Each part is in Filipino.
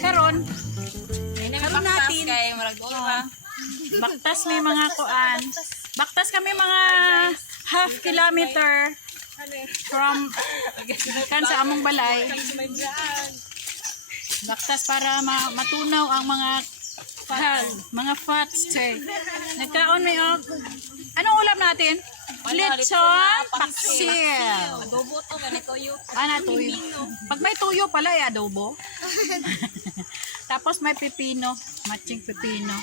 Karon, Karon natin kay murag doon ba. baktas may mga kuan. Baktas kami mga half kilometer from kan sa among balay. Baktas para matunaw ang mga fats. Nagkaon may anong ulam natin? Lechon paksil. Adobo to ganito tuyo. Tuyo. Pag may tuyo pala adobo. Tapos may pepino, matching pepino.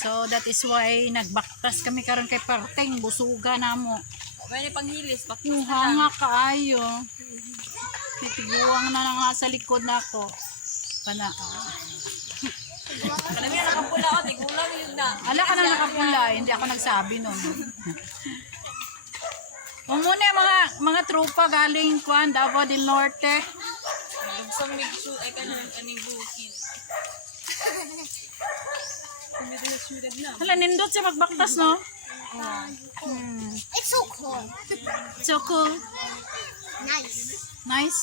So that is why nagbaktas kami karon kay parteng busuga namo. May panghilis baktas Nga kaayo. Titiguang na nga sa likod nako. Pana. Alam niya nakapula o tigulang yun na. Ala ka na nakapula, hindi ako nagsabi nun. Muna mga trupa galing kuan Davao del Norte. Sa migsu ay kaning bukid. Hala nindot siya magbaktas no? It's so cool. So cool. Nice. Nice.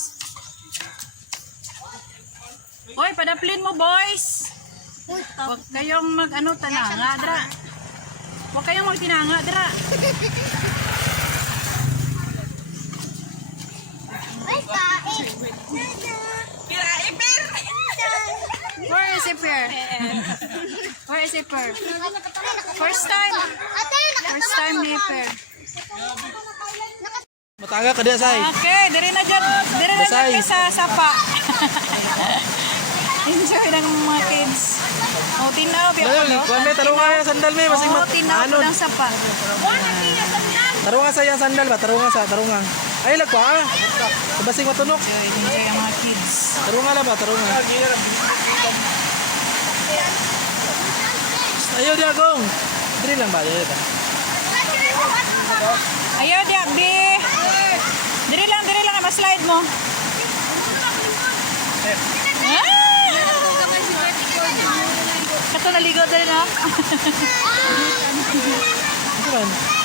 Hoy, padaplin mo boys. Huwag kayong tananga dra. Huwag kayong magtinanga dra. Wait, kain. Kira ipir. Where is Iper? Where is Iper? First time. First time ni Iper. Matanga ka dia say. Okay, dire na dyan ka sa sapa. Enjoy ng mga kids. O, tinaw. Kuan may tarunga yung sandal may masing O, tinaw ko ng sapa. Tarunga sa yang sandal ba? Tarunga. Ay lag pa. Basing matunok. Enjoy ang mga kids. Tarunga la ba? Tarunga. Ayaw dia gong. Diri lang ba? Diri ta. Ayaw, Diakbi. Diri lang. Mas-slide mo. Kato naligaw dali na. Ano man?